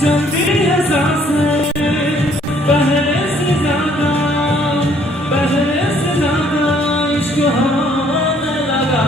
चलती है सांसें पहले से ज्यादा इश्क होने लगा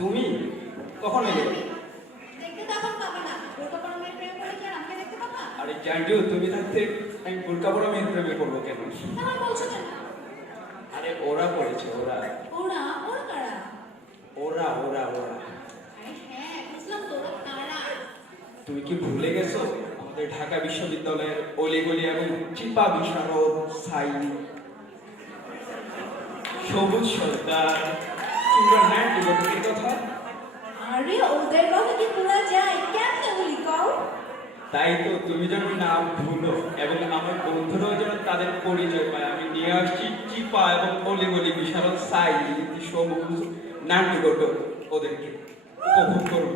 তুমি কখন এলে? দেখতে তো এখন পাবা না। বোরকা পরা মেয়ের প্রেমে পড়ে কি আর আমাকে দেখতে পাবা? আরে জানজু, তুমি থাকতে আমি বোরকা পরা মেয়ের প্রেমে পড়বো কেন? তাহলে বলছো কেন? আরে ওরা পড়েছে, ওরা কারা? ওরা। আরে হ্যাঁ, বুঝলাম তো, ওরা কারা? তুমি কি ভুলে গেছো আমাদের ঢাকা বিশ্ববিদ্যালয়ের অলিগলি এবং চিপা বিশারদ সাই সবুজ সরকার কিংবা ন্যায় যুবকের কথা? আরে ওদের কথা কি ভোলা যায়? কেমনে বলি কও? তাই তো, তুমি যেন না ভুলো এবং আমার বন্ধুরাও যেন তাদের পরিচয় পায়। আমি নিয়ে আসছি চিপা এবং অলিগলি বিশারদ সাই সবুজ নাট্য ওদেরকে উপভোগ করবো।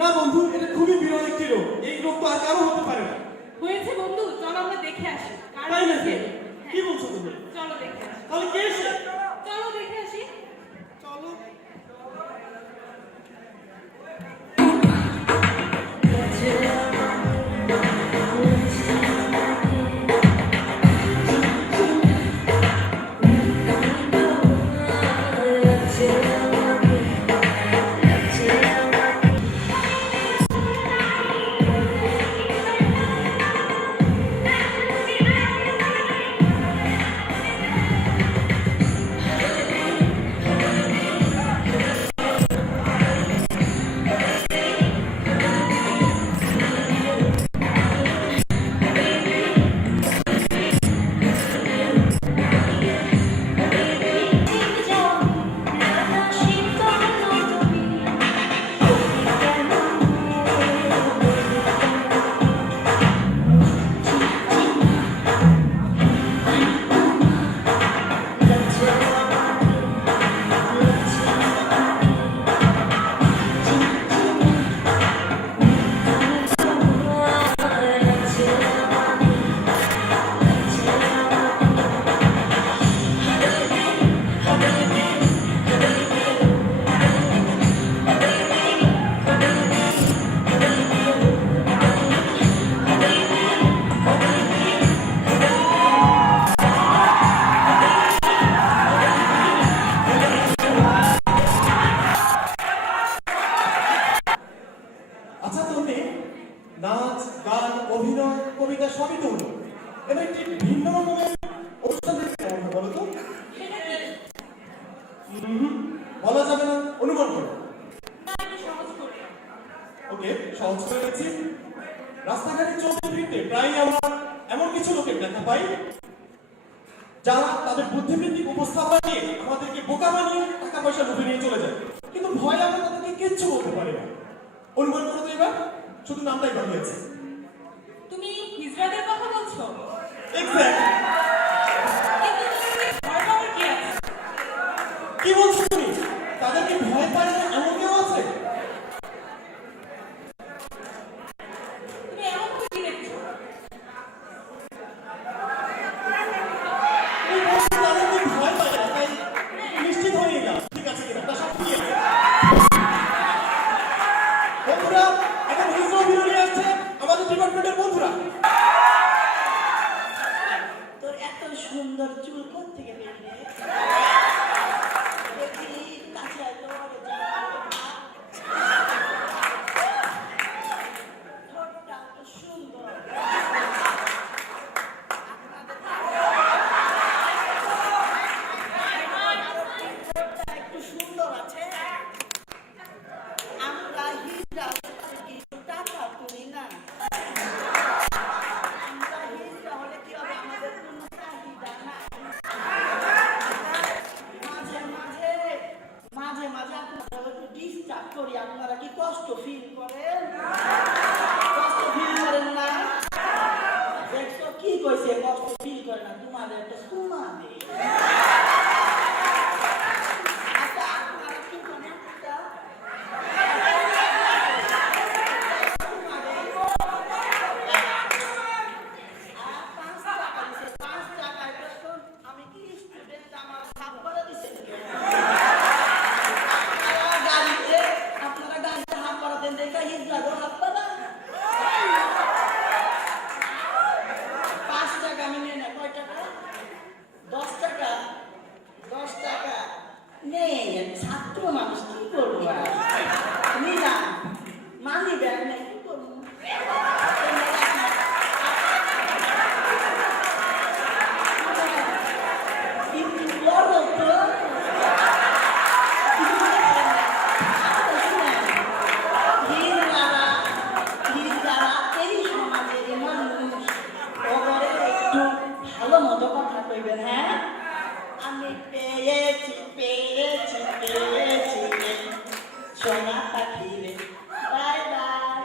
না বন্ধু, এটা খুবই বিরল একটি রোগ। এই রোগ তো আর কারো হতে পারে না। হয়েছে বন্ধু, চলো আমরা দেখে আসি। কার তাই নাকি? হয়েছে? কি বলছো তুমি? চলো দেখে আসি। তাহলে কে এসে? চলো দেখে আসি। চলো। আচ্ছা তুমি নাচ, গান, অভিনয়, কবিতা সবই তো হলো। এবার একটি ভিন্ন রকমের অনুষ্ঠান দেখতে কেমন হয় বলো তো? বলা যাবে না, অনুমান করো। ওকে, সহজ করে গেছি। রাস্তাঘাটে চলতে ফিরতে প্রায়ই আমরা এমন কিছু লোকের দেখা পাই যারা তাদের বুদ্ধিবৃত্তিক উপস্থাপনা নিয়ে আমাদেরকে বোকা বানিয়ে টাকা পয়সা লুটে নিয়ে চলে যায়, কিন্তু ভয় আমরা তাদেরকে কিচ্ছু বলতে পারি না। অনুমান করো তো এবার, শুধু নামটাই বাকি আছে। তুমি হিজড়াদের কথা বলছো? এক্স্যাক্ট। কিন্তু ভয় পাওয়ার কি আছে? কি বলছো তুমি? তাদেরকে ভয় পায় না এমন কেউ আছে? তুমি এমন কি দেখছো? তুমি বলছো তাদেরকে ভয় পায় না, তাই নিশ্চিত হয়ে গেলাম ঠিক আছে কিনা, তা সব ঠিক আছে। বন্ধুরা, এখন হিজড়া অভিনয় আসছে আমাদের ডিপার্টমেন্টের বন্ধুরা। তোর এত সুন্দর চুল কোথা থেকে বেরলে? দেখি কাছে আয় তো, ওরে ঠোঁটটা এত সুন্দর। ঠোঁটটা একটু সুন্দর আছে। আমরা হিজড়া কি টাকা তুলি না। আমরা হিজড়া হলে কি হবে, আমাদের কোনো চাহিদা নাই। মাঝে মাঝে মাঝে মাঝে আপনারা একটু ডিস্টার্ব করি, আপনারা কি কষ্ট ফিল করেন? কষ্ট ফিল করেন না? দেখছো কি কইছে, কষ্ট ফিল করে না, তোমাদের একটা সুমা দে। আচ্ছা আপনারা কি করেন? সুমা দে। 5 টাকা দিছে, 5 টাকায় বেতন। আমি কি স্টুডেন্ট, আমার ভাগ করে দিছে? আপনারা গাড়িতে হাত করা দেন, দেখা হিজড়া গো হাত পাবা। 5 টাকা আমি নিয়ে নেই। কয় টাকা? 10 টাকা। 10 টাকা নেই, ছাত্র মানুষ কি করবো আর? নিলাম, মানি ব্যাগ নেই, কি করবো? কিন্তু বড় তো হিজড়ারা এই সমাজের মানুষ, ওপরে একটু ভালো মতো কথা কইবেন। হ্যাঁ, আমি পেয়েছি পেয়েছি পেয়েছি সোনা পাখিরে। Bye bye.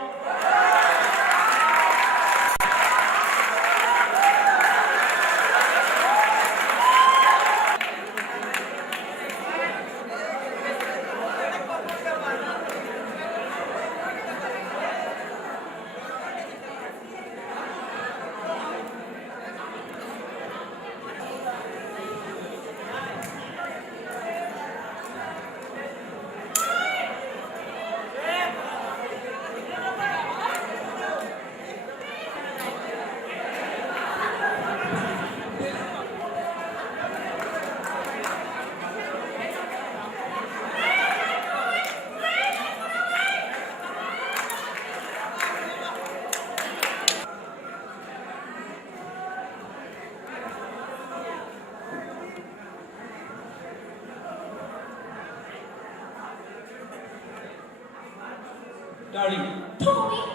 ডার্লিং,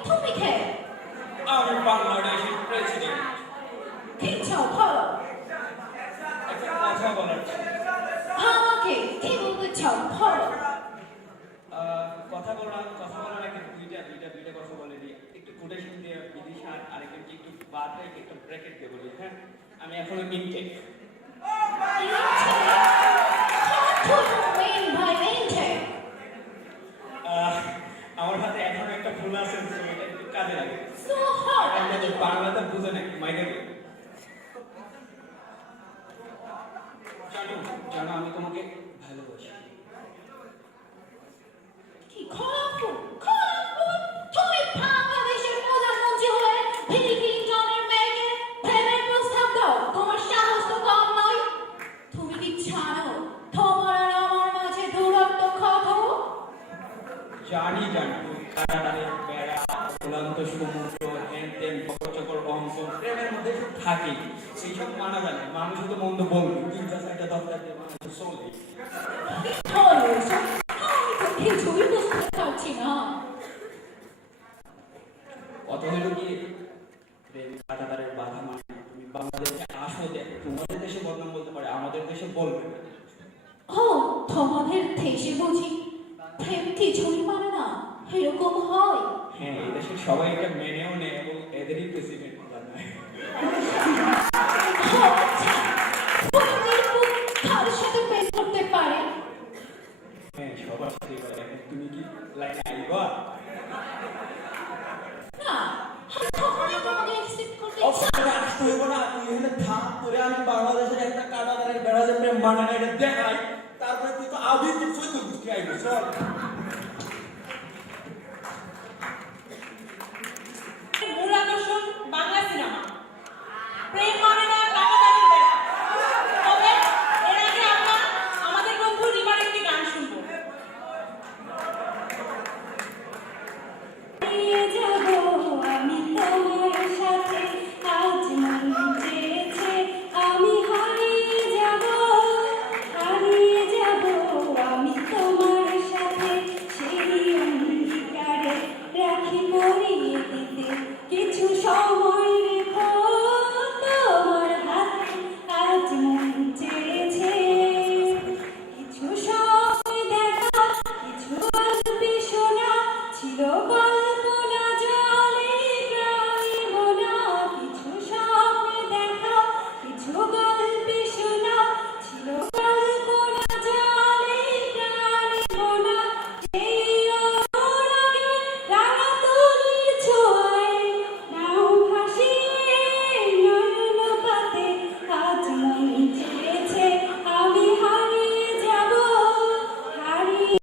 তুমি কে? আমি বাংলাদেশের প্রেসিডেন্ট। কি চাও বলো? একটা কথা বলার ছিল। আমাকে কি বলতে চাও বলো? কথা বলার আগে দুইটা কথা বলে দিই। একটু কোটেশন দিয়ে বিদিশা আর একটু বাদ রেখে একটু ব্র্যাকেট দিয়ে বলি। হ্যাঁ, আমি এখনো ইনটেক। আমার হাতে এখনো একটা ফুল আছে, এটা একটু কাজে লাগে। বাংলাতে বুঝে নাকি মাইকে জানো আমি তোমাকে ভালোবাসি। কি খলাফু তুমি বাংলাদেশের প্রধানমন্ত্রী হয়ে বিলি ক্লিনটনের মেয়েকে প্রেমের প্রস্তাব দাও? তোমার সাহস তো কম নয়। তুমি কি জানো তোমার আর আমার মাঝে দূরত্ব কত? জানি কাটাতারে বেড়া, উড়ান্ত সমুদ্র, হেন তেন চকর অংশ প্রেমের মধ্যে থাকে। সেই সব মানা যায় না। মানুষ তো মন্দ বলবে, তিনটা চারটা দরকার দিয়ে মানুষ চলে। কিছুই বুঝতে পারছি না। কত হইল কি কাটাতারের বাধা মানে তুমি বাংলাদেশে আসো, দেখো তোমাদের দেশে বদনাম বলতে পারে, আমাদের দেশে বলবে না। ও তোমাদের দেশে বুঝি প্রেম কিছুই মানে না, এরকম হয়? হ্যাঁ, এই দেশের সবাই এটা মেনেও নেয় এবং এদেরই প্রেসিডেন্ট বানায়। কার সাথে প্রেম করতে পারে? হ্যাঁ, সবার সাথে করে। এখন তুমি কি লাইনে আইবা? না, আমি তোমাকে অ্যাকসেপ্ট করতে আসতে হইব না, তুই এখানে থাক, তোরে আমি বাংলাদেশের একটা কাটাতারের বেড়া যে প্রেম মানে না এটা দেখাই।